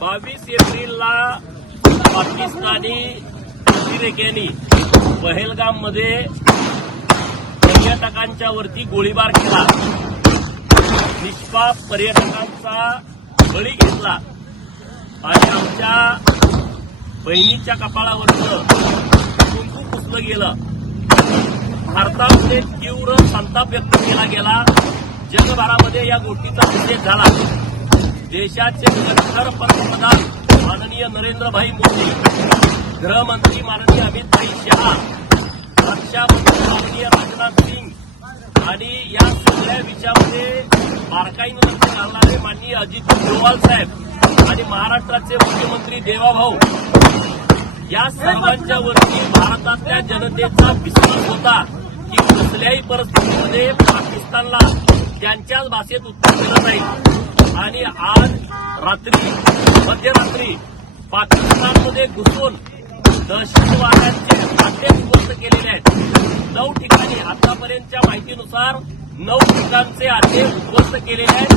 22 एप्रिलला पाकिस्तानी अतिरेक्यांनी पहलगाममध्ये पर्यटकांच्या वरती गोळीबार केला, निष्पाप पर्यटकांचा बळी घेतला आणि आमच्या बहिणीच्या कपाळावरचं कुंकू पुसलं गेलं. भारतामध्ये तीव्र संताप व्यक्त केला गेला. जगभरामध्ये या गोष्टीचा निषेध झाला. देशाचे गद्दार पंतप्रधान माननीय नरेंद्रभाई मोदी, गृहमंत्री माननीय अमितभाई शहा, रक्षामंत्री माननीय राजनाथ सिंग आणि या सगळ्या विषयामध्ये बारकाईनं लक्ष घालणारे माननीय अजित डोवाल साहेब आणि महाराष्ट्राचे मुख्यमंत्री देवाभाऊ, या सर्वांच्या वरती भारतातल्या जनतेचा विश्वास होता की कुठल्याही परिस्थितीमध्ये पाकिस्तानला त्यांच्याच भाषेत उत्तर दिलं जाईल. आणि आज रात्री मध्यरात्री पाकिस्तानमध्ये घुसून दहशतवाद्यांचे खाते उद्ध्वस्त केलेले आहेत. 9 ठिकाणी आतापर्यंतच्या माहितीनुसार 9 ठिकाणचे खाते उद्ध्वस्त केलेले आहेत.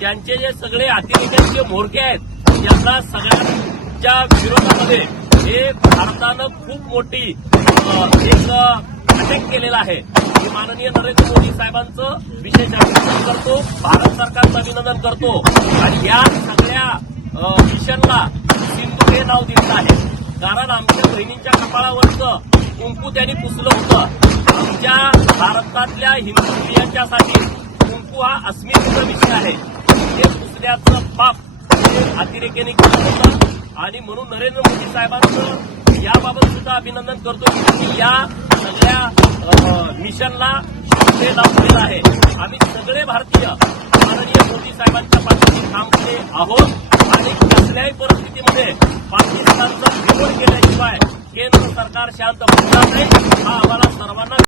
त्यांचे जे सगळे अतिरेक्यांचे म्होरके आहेत त्यांना सगळ्यांच्या विरोधामध्ये हे भारतानं खूप मोठी एक अटॅक केलेला आहे. मी माननीय नरेंद्र मोदी साहेबांचं विशेष अभिनंदन करतो, भारत सरकारचं अभिनंदन करतो आणि या सगळ्या मिशनला सिंधू हे नाव दिलं आहे. कारण आमच्या बहिणींच्या कपाळावरचं कुंकू त्यांनी पुसलं होतं. आमच्या भारतातल्या हिंदू स्त्रियांच्यासाठी कुंकू हा अस्मितेचा विषय आहे. हे पुसण्याचं पाप हे अतिरेक्यांनी केलं होतं आणि म्हणून नरेंद्र मोदी साहेबांचं याबाबत सुद्धा अभिनंदन करतो की या सगळ्या मिशनला ते नाव दिलं आहे. आम्ही सगळे भारतीय माननीय मोदी साहेबांच्या पाठीशी ठामपणे आहोत आणि कसल्याही परिस्थितीमध्ये पाकिस्तानचा विरोध केल्याशिवाय केंद्र सरकार शांत बसणार नाही, हा आम्हाला सर्वांना